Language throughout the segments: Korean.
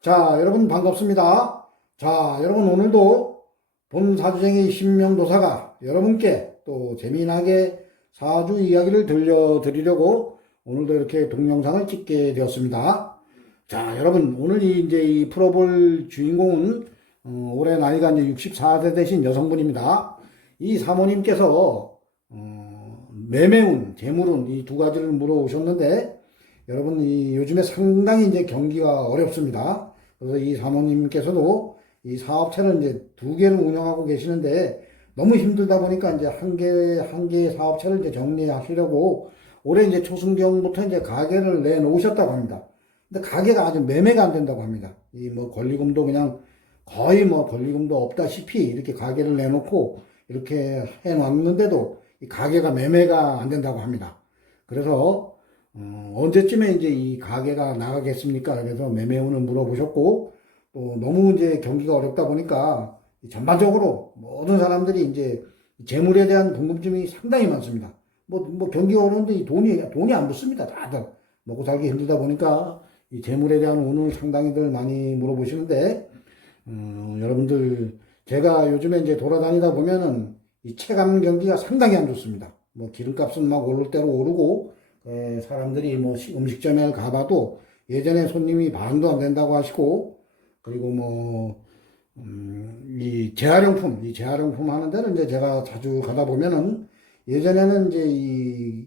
자, 여러분 반갑습니다. 자, 여러분 오늘도 본 사주쟁이 신명도사가 여러분께 또 재미나게 사주 이야기를 들려드리려고 오늘도 이렇게 동영상을 찍게 되었습니다. 자, 여러분 오늘 이제 이 풀어볼 주인공은 올해 나이가 이제 64세 되신 여성분입니다. 이 사모님께서 매매운, 재물운 이 두 가지를 물어오셨는데 여러분 이 요즘에 상당히 이제 경기가 어렵습니다. 그래서 이 사모님께서도 이 사업체를 이제 두 개를 운영하고 계시는데 너무 힘들다 보니까 이제 한 개의 사업체를 이제 정리하시려고 올해 이제 초순경부터 이제 가게를 내놓으셨다고 합니다. 근데 가게가 아주 매매가 안 된다고 합니다. 이 뭐 권리금도 그냥 거의 뭐 권리금도 없다시피 이렇게 가게를 내놓고 이렇게 해놨는데도 이 가게가 매매가 안 된다고 합니다. 그래서 언제쯤에 이제 이 가게가 나가겠습니까? 그래서 매매운을 물어보셨고, 또 너무 이제 경기가 어렵다 보니까 전반적으로 모든 사람들이 이제 재물에 대한 궁금증이 상당히 많습니다. 뭐 경기가 어려운데 이 돈이 안 붙습니다. 다들. 먹고 살기 힘들다 보니까 이 재물에 대한 운을 상당히들 많이 물어보시는데, 여러분들, 제가 요즘에 이제 돌아다니다 보면은 이 체감 경기가 상당히 안 좋습니다. 뭐 기름값은 막 오를 대로 오르고, 사람들이 뭐 음식점에 가봐도 예전에 손님이 반도 안 된다고 하시고, 그리고 뭐, 이 재활용품 하는 데는 이제 제가 자주 가다 보면은 예전에는 이제 이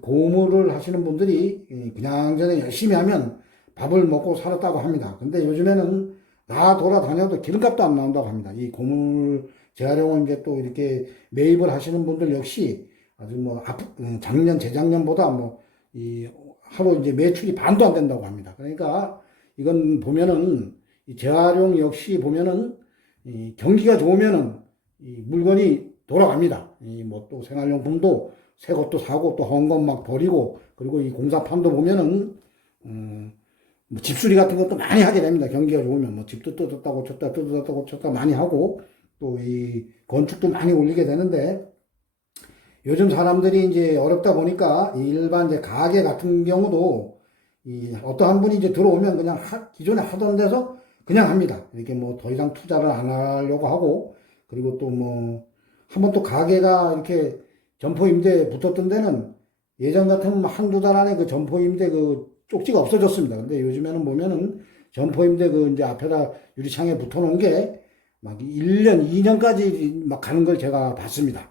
고무를 하시는 분들이 그냥 전에 열심히 하면 밥을 먹고 살았다고 합니다. 근데 요즘에는 다 돌아다녀도 기름값도 안 나온다고 합니다. 이 고물 재활용을 이제 또 이렇게 매입을 하시는 분들 역시 아주 뭐 작년 재작년보다 뭐 이 하루 이제 매출이 반도 안 된다고 합니다. 그러니까 이건 보면은 이 재활용 역시 보면은 이 경기가 좋으면은 이 물건이 돌아갑니다. 이 뭐 또 생활용품도 새 것도 사고 또 헌 것 막 버리고, 그리고 이 공사판도 보면은 뭐 집수리 같은 것도 많이 하게 됩니다. 경기가 좋으면 뭐 집도 뜯었다 고쳤다 뜯었다 고쳤다 많이 하고, 또 이 건축도 많이 올리게 되는데, 요즘 사람들이 이제 어렵다 보니까 일반 이제 가게 같은 경우도 이 어떠한 분이 이제 들어오면 그냥 기존에 하던 데서 그냥 합니다. 이렇게 뭐 더 이상 투자를 안 하려고 하고, 그리고 또 뭐 한 번 또 가게가 이렇게 점포 임대 붙었던 데는 예전 같으면 한두 달 안에 그 점포 임대 그 쪽지가 없어졌습니다. 근데 요즘에는 보면은 점포 임대 그 이제 앞에다 유리창에 붙어 놓은 게 막 1년, 2년까지 막 가는 걸 제가 봤습니다.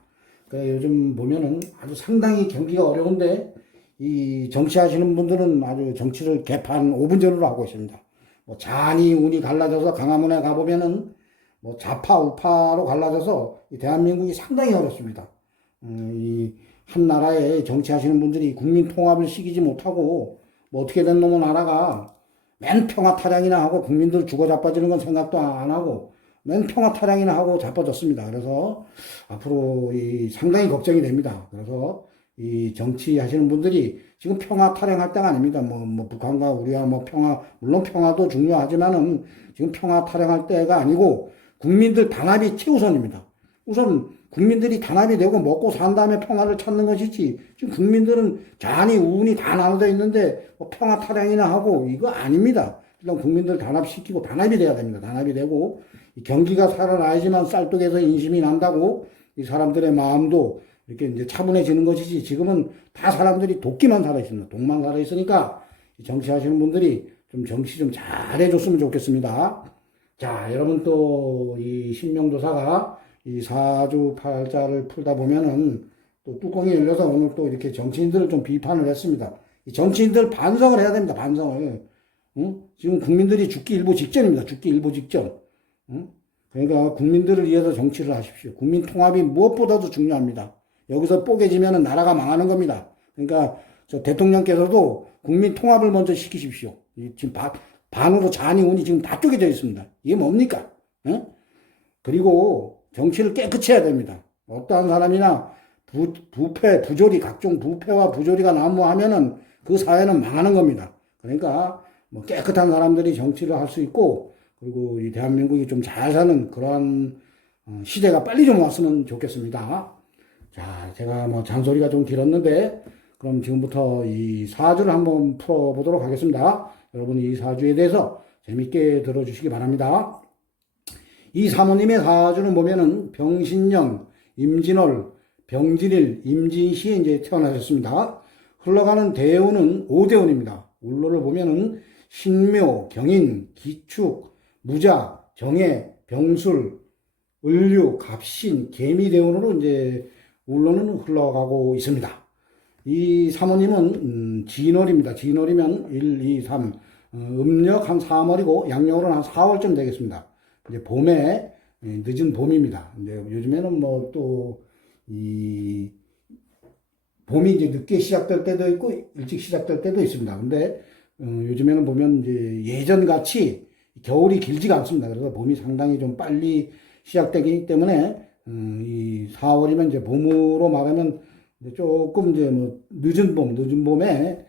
그러니까 요즘 보면은 아주 상당히 경기가 어려운데 이 정치하시는 분들은 아주 정치를 개판 5분 전으로 하고 있습니다. 뭐 잔이 운이 갈라져서 강화문에 가보면은 뭐 좌파 우파로 갈라져서 이 대한민국이 상당히 어렵습니다. 이 한 나라에 정치하시는 분들이 국민 통합을 시키지 못하고 뭐 어떻게 된 놈의 나라가 맨 평화 타령이나 하고 국민들 죽어 자빠지는 건 생각도 안 하고 맨 평화 타령이나 하고 자빠졌습니다. 그래서 앞으로 이 상당히 걱정이 됩니다. 그래서 이 정치하시는 분들이 지금 평화 타령할 때가 아닙니다. 뭐 북한과 우리와 뭐 평화, 물론 평화도 중요하지만은 지금 평화 타령할 때가 아니고 국민들 단합이 최우선입니다. 우선 국민들이 단합이 되고 먹고 산 다음에 평화를 찾는 것이지, 지금 국민들은 잔이 우운이 다 나눠져 있는데 뭐 평화 타령이나 하고 이거 아닙니다. 일단 국민들 단합시키고 단합이 돼야 됩니다. 단합이 되고 경기가 살아나야지만 쌀떡에서 인심이 난다고 이 사람들의 마음도 이렇게 이제 차분해지는 것이지, 지금은 다 사람들이 돕기만 살아있습니다. 독만 살아있으니까 정치하시는 분들이 좀 정치 좀 잘해줬으면 좋겠습니다. 자, 여러분 또 이 신명도사가 이 사주팔자를 풀다 보면은 또 뚜껑이 열려서 오늘 또 이렇게 정치인들을 좀 비판을 했습니다. 이 정치인들 반성을 해야 됩니다. 반성을. 응? 지금 국민들이 죽기 일보 직전입니다. 죽기 일보 직전. 응? 그러니까 국민들을 위해서 정치를 하십시오. 국민 통합이 무엇보다도 중요합니다. 여기서 뽀개지면 나라가 망하는 겁니다. 그러니까 저 대통령께서도 국민 통합을 먼저 시키십시오. 지금 반으로 잔이 운이 지금 다 쪼개져 있습니다. 이게 뭡니까? 응? 그리고 정치를 깨끗이 해야 됩니다. 어떠한 사람이나 부패, 부조리, 각종 부패와 부조리가 난무하면은 그 사회는 망하는 겁니다. 그러니까 뭐 깨끗한 사람들이 정치를 할 수 있고, 그리고 이 대한민국이 좀 잘 사는 그러한 시대가 빨리 좀 왔으면 좋겠습니다. 자, 제가 뭐 잔소리가 좀 길었는데, 그럼 지금부터 이 사주를 한번 풀어보도록 하겠습니다. 여러분 이 사주에 대해서 재밌게 들어주시기 바랍니다. 이 사모님의 사주는 보면은 병신년, 임진월, 병진일, 임진시에 이제 태어나셨습니다. 흘러가는 대운은 오대운입니다. 울로를 보면은 신묘, 경인, 기축, 무자, 정해, 병술, 을류, 갑신, 개미대운으로 이제 울로는 흘러가고 있습니다. 이 사모님은 진월입니다. 진월이면 1, 2, 3, 음력 한 3월이고 양력으로는 한 4월쯤 되겠습니다. 이제 봄에 늦은 봄입니다. 이제 요즘에는 뭐 또 이 봄이 이제 늦게 시작될 때도 있고 일찍 시작될 때도 있습니다. 근데 요즘에는 보면 이제 예전 같이 겨울이 길지가 않습니다. 그래서 봄이 상당히 좀 빨리 시작되기 때문에 이 4월이면 이제 봄으로 말하면 이제 조금 이제 뭐 늦은 봄에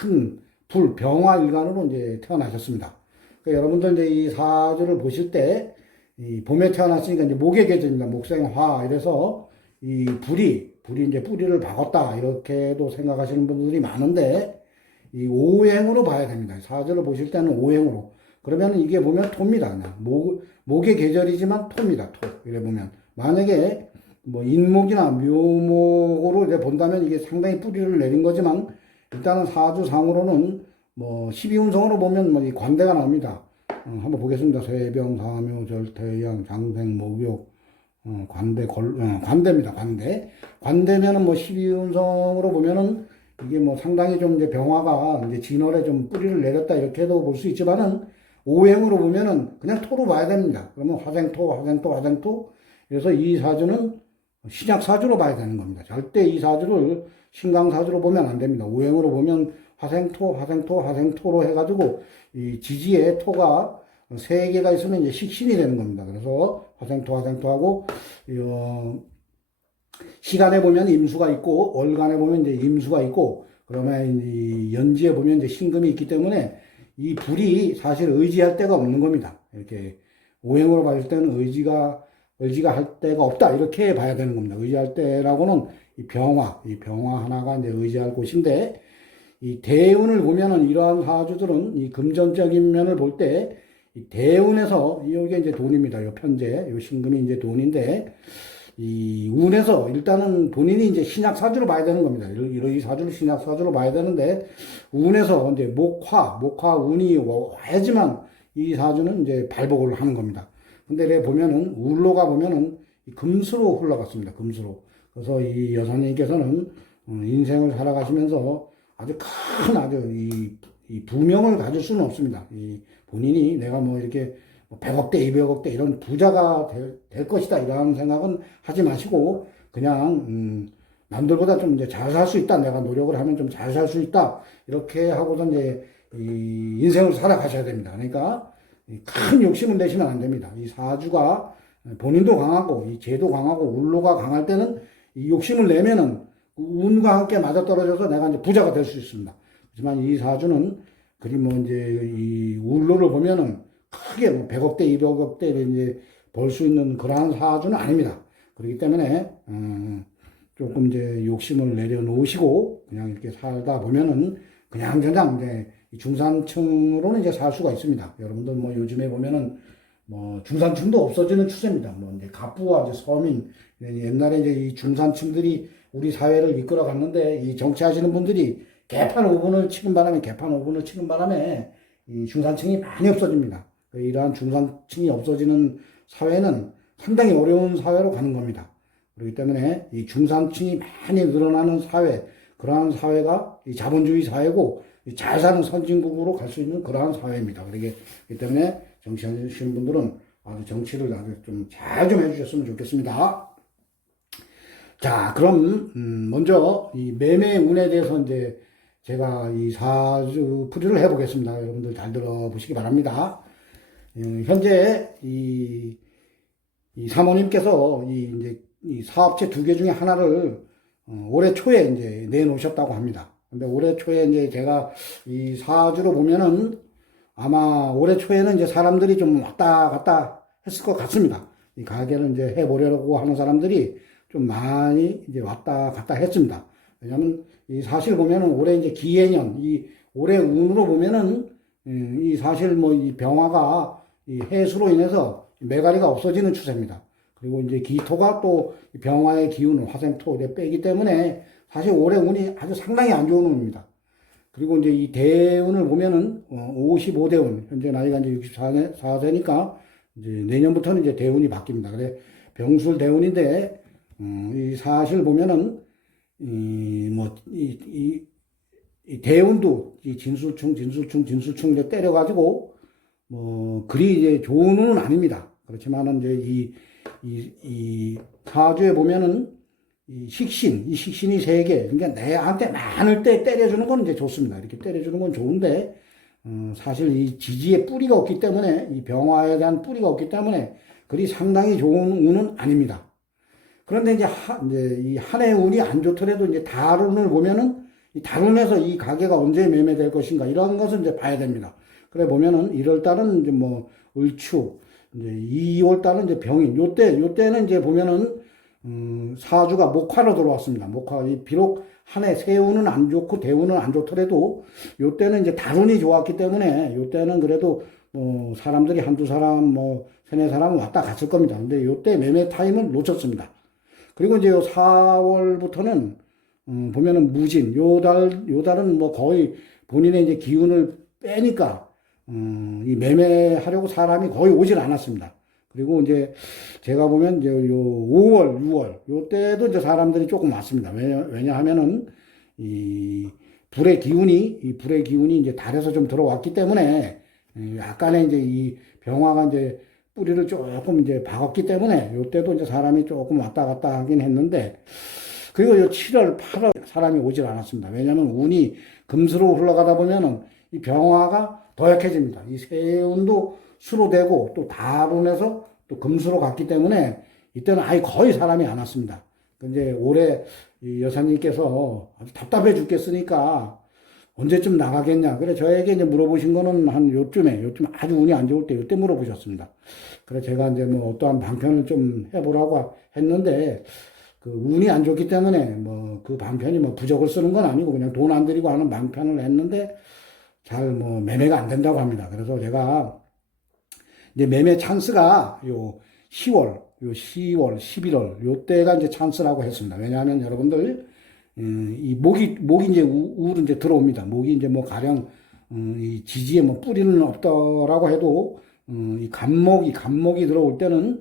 큰 불, 병화 일간으로 이제 태어나셨습니다. 그러니까 여러분들 이제 이 사주를 보실 때, 이 봄에 태어났으니까 이제 목의 계절입니다. 목생화. 이래서 이 불이 이제 뿌리를 박았다. 이렇게도 생각하시는 분들이 많은데, 이 오행으로 봐야 됩니다. 사주를 보실 때는 오행으로. 그러면 이게 보면 토입니다. 그냥. 목의 계절이지만 토입니다. 토. 이래 보면. 만약에 뭐 인목이나 묘목으로 이제 본다면 이게 상당히 뿌리를 내린 거지만, 일단은 사주상으로는 뭐 12운성으로 보면 뭐 이 관대가 나옵니다. 한번 보겠습니다. 세병, 사묘, 절태양, 장생, 목욕, 관대입니다. 관대. 관대면은 뭐 12운성으로 보면은 이게 뭐 상당히 좀 이제 병화가 이제 진월에 좀 뿌리를 내렸다 이렇게도 볼 수 있지만은 오행으로 보면은 그냥 토로 봐야 됩니다. 그러면 화생토. 그래서 이 사주는 신약사주로 봐야 되는 겁니다. 절대 이 사주를 신강사주로 보면 안 됩니다. 오행으로 보면 화생토로 해가지고 이 지지에 토가 세 개가 있으면 이제 식신이 되는 겁니다. 그래서 화생토하고 시간에 보면 임수가 있고 월간에 보면 이제 임수가 있고 그러면 이 연지에 보면 이제 신금이 있기 때문에 이 불이 사실 의지할 데가 없는 겁니다. 이렇게 오행으로 봤을 때는 의지가 할 데가 없다 이렇게 봐야 되는 겁니다. 의지할 때라고는 이 병화 하나가 이제 의지할 곳인데 이 대운을 보면은 이러한 사주들은 이 금전적인 면을 볼 때 이 대운에서 이게 이제 돈입니다. 요 편재, 요 신금이 이제 돈인데 이 운에서 일단은 본인이 이제 신약 사주로 봐야 되는 겁니다. 이 사주를 신약 사주로 봐야 되는데 운에서 이제 목화 운이 와야지만 이 사주는 이제 발복을 하는 겁니다. 근데 내 보면은 울로가 보면은 금수로 흘러갔습니다. 금수로. 그래서 이 여사님께서는 인생을 살아가시면서 아주 이 부명을 가질 수는 없습니다. 이 본인이 내가 뭐 이렇게 100억대, 200억대 이런 부자가 될 것이다 이런 생각은 하지 마시고 그냥 남들보다 좀 이제 잘 살 수 있다. 내가 노력을 하면 좀 잘 살 수 있다. 이렇게 하고서 이제 이 인생을 살아가셔야 됩니다. 그러니까 큰 욕심을 내시면 안 됩니다. 이 사주가 본인도 강하고 이 재도 강하고 울로가 강할 때는 이 욕심을 내면은 운과 함께 맞아떨어져서 내가 이제 부자가 될 수 있습니다. 하지만 이 사주는 그리 뭐 이제 이 울로를 보면은 크게 뭐 100억대, 200억대 이제 벌 수 있는 그러한 사주는 아닙니다. 그렇기 때문에 조금 이제 욕심을 내려놓으시고 그냥 이렇게 살다 보면은 그냥 이제 중산층으로는 이제 살 수가 있습니다. 여러분들 뭐 요즘에 보면은 뭐 중산층도 없어지는 추세입니다. 뭐 이제 갑부와 이제 서민 옛날에 이제 이 중산층들이 우리 사회를 이끌어 갔는데 이 정치하시는 분들이 개판 5분을 치는 바람에 이 중산층이 많이 없어집니다. 이러한 중산층이 없어지는 사회는 상당히 어려운 사회로 가는 겁니다. 그렇기 때문에 이 중산층이 많이 늘어나는 사회, 그러한 사회가 이 자본주의 사회고 잘 사는 선진국으로 갈 수 있는 그러한 사회입니다. 그렇기 때문에 정치하시는 분들은 아주 정치를 아주 좀 잘 좀 해주셨으면 좋겠습니다. 자, 그럼 먼저 이 매매 운에 대해서 이제 제가 이 사주 풀이를 해보겠습니다. 여러분들 잘 들어보시기 바랍니다. 현재 이 사모님께서 이제 이 사업체 2개 중에 하나를 올해 초에 이제 내놓으셨다고 합니다. 근데 올해 초에 이제 제가 이 사주로 보면은 아마 올해 초에는 이제 사람들이 좀 왔다 갔다 했을 것 같습니다. 이 가게를 이제 해보려고 하는 사람들이 좀 많이 이제 왔다 갔다 했습니다. 왜냐면 이 사실 보면은 올해 이제 기해년, 이 올해 운으로 보면은 이 사실 뭐 이 병화가 이 해수로 인해서 매가리가 없어지는 추세입니다. 그리고 이제 기토가 또 병화의 기운을 화생토 빼기 때문에 사실 올해 운이 아주 상당히 안 좋은 운입니다. 그리고 이제 이 대운을 보면은 55대운, 현재 나이가 이제 64세니까 이제 내년부터는 이제 대운이 바뀝니다. 그래 병술 대운인데 이 사실 보면은 이 대운도 이 진술충 이제 때려가지고 뭐 그리 이제 좋은 운은 아닙니다. 그렇지만은 이제 이 사주에 보면은 이 식신이 세 개. 그러니까 내한테 많을 때 때려주는 건 이제 좋습니다. 이렇게 때려주는 건 좋은데, 사실 이 지지에 뿌리가 없기 때문에, 이 병화에 대한 뿌리가 없기 때문에, 그리 상당히 좋은 운은 아닙니다. 그런데 이제 이 한 해 운이 안 좋더라도 이제 달운을 보면은, 이 달운에서 이 가게가 언제 매매될 것인가, 이런 것을 이제 봐야 됩니다. 그래 보면은 1월 달은 이제 뭐 을추, 이제 2월 달은 이제 병인, 요때는 이제 보면은 사주가 목화로 들어왔습니다. 목화. 비록 한 해 세운은 안 좋고 대운은 안 좋더라도 요때는 이제 달운이 좋았기 때문에 요때는 그래도 사람들이 한두 사람 뭐 세네 사람은 왔다 갔을 겁니다. 근데 요때 매매 타임을 놓쳤습니다. 그리고 이제 요 4월부터는 보면은 무진 요 달은 뭐 거의 본인의 이제 기운을 빼니까 이 매매하려고 사람이 거의 오질 않았습니다. 그리고 이제 제가 보면 이제 요 5월, 6월 요때도 이제 사람들이 조금 왔습니다. 왜냐하면은 이 불의 기운이 이제 달에서 좀 들어왔기 때문에 약간의 이제 이 병화가 이제 뿌리를 조금 이제 박았기 때문에 요때도 이제 사람이 조금 왔다 갔다 하긴 했는데 그리고 요 7월, 8월 사람이 오질 않았습니다. 왜냐하면 운이 금수로 흘러가다 보면은 이 병화가 더 약해집니다. 이 세운도 수로 되고 또 달운에서 또 금수로 갔기 때문에 이때는 아예 거의 사람이 안 왔습니다. 근데 올해 이 여사님께서 아주 답답해 죽겠으니까 언제쯤 나가겠냐. 그래 저에게 이제 물어보신 거는 한 요쯤 아주 운이 안 좋을 때 요때 물어보셨습니다. 그래 제가 이제 뭐 어떠한 방편을 좀 해보라고 했는데 그 운이 안 좋기 때문에 뭐 그 방편이 뭐 부적을 쓰는 건 아니고 그냥 돈 안 들이고 하는 방편을 했는데 잘 뭐 매매가 안 된다고 합니다. 그래서 제가 이제 매매 찬스가 요 10월, 11월 요때가 이제 찬스라고 했습니다. 왜냐하면 여러분들 이 목이 이제 우로 이제 들어옵니다. 목이 이제 뭐 가령 이 지지에 뭐 뿌리는 없더라고 해도 이 간목이 들어올 때는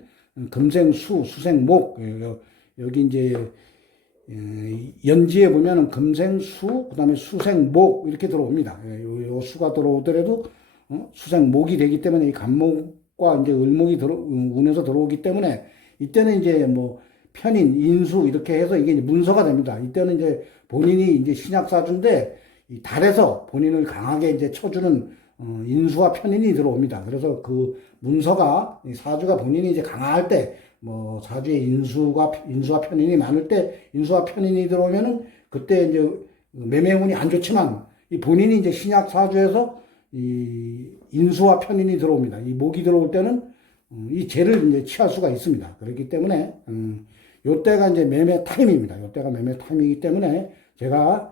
금생수, 수생목 여기 이제 연지에 보면은 금생수, 그다음에 수생목 이렇게 들어옵니다. 요 수가 들어오더라도 수생목이 되기 때문에 이 간목과 이제 을목이 운에서 들어오기 때문에 이때는 이제 뭐 편인, 인수 이렇게 해서 이게 이제 문서가 됩니다. 이때는 이제 본인이 이제 신약사주인데 이 달에서 본인을 강하게 이제 쳐주는 인수와 편인이 들어옵니다. 그래서 그 문서가 사주가 본인이 이제 강할 때 뭐 사주에 인수와 편인이 많을 때 인수와 편인이 들어오면은 그때 이제 매매운이 안 좋지만 이 본인이 이제 신약 사주에서 이 인수와 편인이 들어옵니다. 이 목이 들어올 때는 이 죄를 이제 취할 수가 있습니다. 그렇기 때문에 요때가 이제 매매 타임입니다. 요때가 매매 타임이기 때문에 제가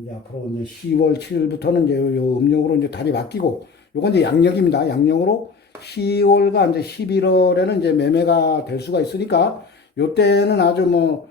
이제 앞으로 이제 10월 7일부터는 이제 요 음력으로 이제 달이 바뀌고 요건 이제 양력입니다. 양력으로 10월과 이제 11월에는 이제 매매가 될 수가 있으니까 요때는 아주 뭐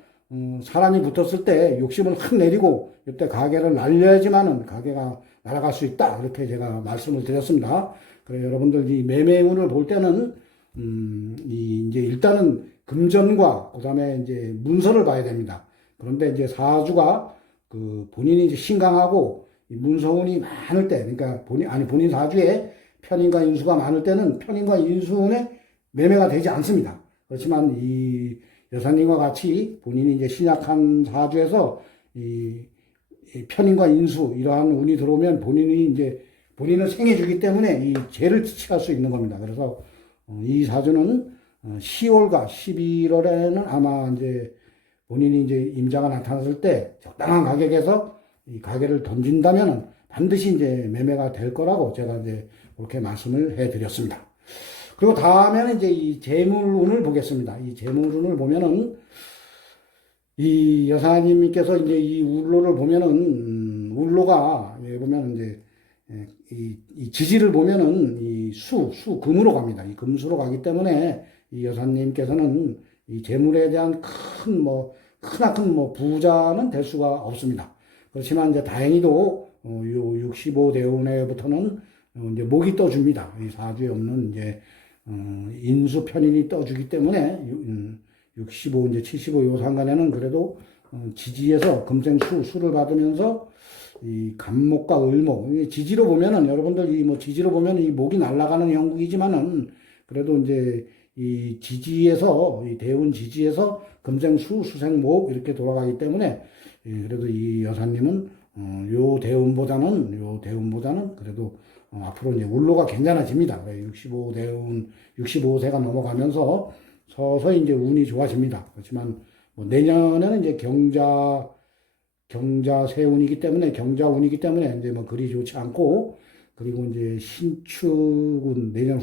사람이 붙었을 때 욕심을 확 내리고 요때 가게를 날려야지만은 가게가 날아갈 수 있다. 이렇게 제가 말씀을 드렸습니다. 그래 여러분들 이 매매운을 볼 때는 이제 일단은 금전과 그다음에 이제 문서를 봐야 됩니다. 그런데 이제 사주가 그 본인이 이제 신강하고 문서운이 많을 때, 그러니까 본인 사주에 편인과 인수가 많을 때는 편인과 인수운에 매매가 되지 않습니다. 그렇지만 이 여사님과 같이 본인이 이제 신약한 사주에서 이 편인과 인수 이러한 운이 들어오면 본인을 생해주기 때문에 이 죄를 취할 수 있는 겁니다. 그래서 이 사주는 10월과 11월에는 아마 이제 본인이 이제 임자가 나타났을 때 적당한 가격에서 이 가게를 던진다면 반드시 이제 매매가 될 거라고 제가 이제 그렇게 말씀을 해 드렸습니다. 그리고 다음에는 이제 이 재물운을 보겠습니다. 이 재물운을 보면은 이 여사님께서 이제 이 울로를 보면은 울로가 보면 이제 이 지지를 보면은 이 금으로 갑니다. 이 금수로 가기 때문에 이 여사님께서는 이 재물에 대한 크나큰 부자는 될 수가 없습니다. 그렇지만 이제 다행히도 요 65대운에부터는 이제 목이 떠줍니다. 이 사주에 없는 이제 인수 편인이 떠주기 때문에 65 이제 75 요 상간에는 그래도 지지에서 금생수를 받으면서 이 간목과 을목, 지지로 보면은 여러분들 지지로 보면 이 목이 날아가는 형국이지만은 그래도 이제 이 지지에서 이 대운 지지에서 금생수 수생목 이렇게 돌아가기 때문에 그래도 이 여사님은 요 대운보다는 그래도 앞으로 이제 운로가 괜찮아집니다. 65대운 65세가 넘어가면서 서서히 이제 운이 좋아집니다. 그렇지만 내년에는 이제 경자세운이기 때문에 경자운이기 때문에 이제 그리 좋지 않고, 그리고 이제 신축운 내년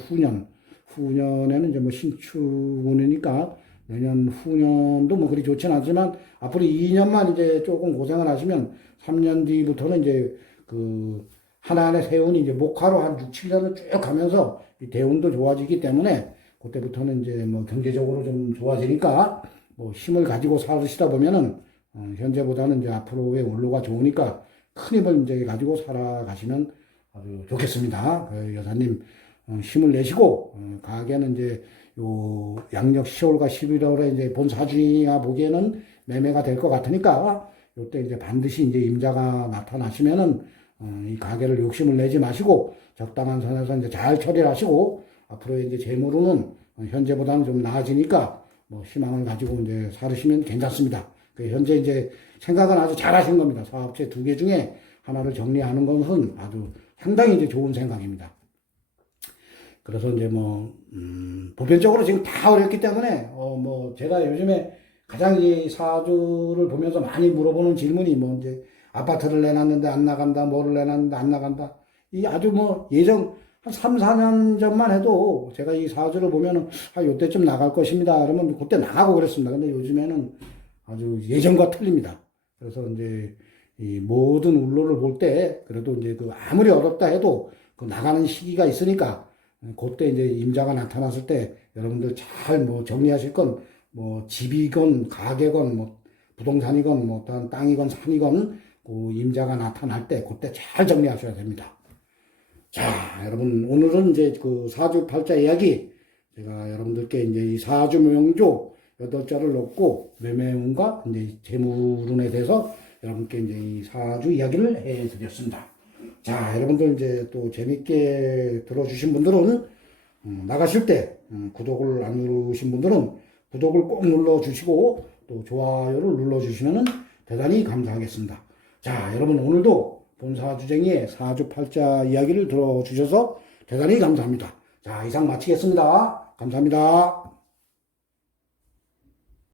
후년에는 이제 신축운이니까 내년 후년도 그리 좋지는 않지만 앞으로 2년만 이제 조금 고생을 하시면 3년 뒤부터는 이제 하나의 세운이 이제 목화로 한 6, 7년을 쭉 가면서 이 대운도 좋아지기 때문에 그때부터는 이제 경제적으로 좀 좋아지니까 힘을 가지고 살으시다 보면은 현재보다는 이제 앞으로의 원로가 좋으니까 큰 힘을 이제 가지고 살아가시면 아주 좋겠습니다. 여사님 힘을 내시고 가게는 이제 요 양력 10월과 11월에 이제 본 사주가 보기에는 매매가 될 것 같으니까 요때 이제 반드시 이제 임자가 나타나시면은 이 가게를 욕심을 내지 마시고 적당한 선에서 이제 잘 처리를 하시고 앞으로 이제 재물은 현재보다는 좀 나아지니까 희망을 가지고 이제 살으시면 괜찮습니다. 현재 이제 생각은 아주 잘 하신 겁니다. 사업체 2개 중에 하나를 정리하는 것은 아주 상당히 이제 좋은 생각입니다. 그래서 이제 보편적으로 지금 다 어렵기 때문에 제가 요즘에 가장 이 사주를 보면서 많이 물어보는 질문이 이제 아파트를 내놨는데 안 나간다, 뭐를 내놨는데 안 나간다. 이 아주 예전 한 3, 4년 전만 해도 제가 이 사주를 보면은 요때쯤 나갈 것입니다. 그러면 그때 나가고 그랬습니다. 근데 요즘에는 아주 예전과 틀립니다. 그래서 이제 이 모든 울로를 볼 때 그래도 이제 아무리 어렵다 해도 나가는 시기가 있으니까 그때 이제 임자가 나타났을 때 여러분들 잘 정리하실 건 집이건 가게건 부동산이건 어떤 땅이건 산이건 임자가 나타날 때 그때 잘 정리하셔야 됩니다. 자, 여러분 오늘은 이제 사주팔자 이야기 제가 여러분들께 이제 이 사주명조 8자를 놓고 매매운과 이제 재물운에 대해서 여러분께 이제 이 사주 이야기를 해드렸습니다. 자, 여러분들 이제 또 재밌게 들어주신 분들은 나가실 때 구독을 안 누르신 분들은 구독을 꼭 눌러주시고 또 좋아요를 눌러주시면 대단히 감사하겠습니다. 자, 여러분 오늘도 본사주쟁이의 사주팔자 이야기를 들어주셔서 대단히 감사합니다. 자, 이상 마치겠습니다. 감사합니다.